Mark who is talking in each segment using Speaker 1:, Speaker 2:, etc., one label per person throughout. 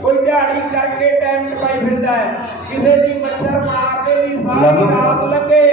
Speaker 1: کوئی جاڑی کر کے ٹائم لگائی پھر دا ہے کسی دی مچھر مار کے لیسان رات لگے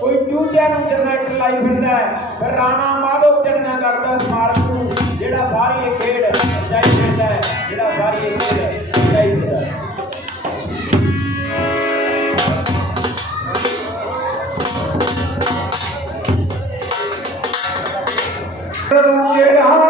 Speaker 1: کوئی کیوں جانا جنرٹ لگائی پھر دا ہے پھر رانا مادو چڑھنا کرتا ہے سمار کو جیڑا ساری ایک کھیڑ جائی پھر دا ہے جیڑا ساری ایک کھیڑ جائی پھر دا ہے Yeah.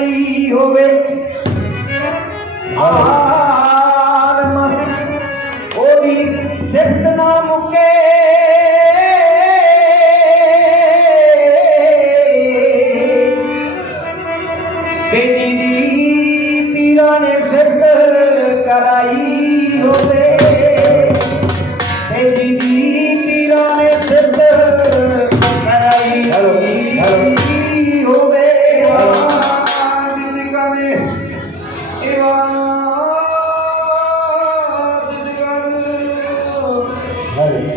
Speaker 1: ہوگ سام مکے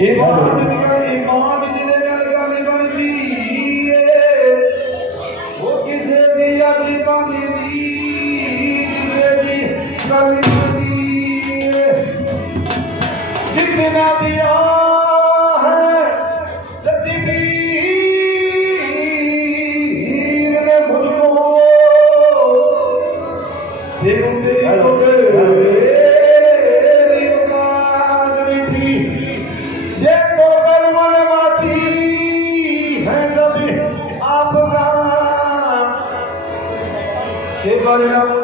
Speaker 1: گلی بن وہ کسی بن جتنا پیار ہے سچ پیجی ¿Qué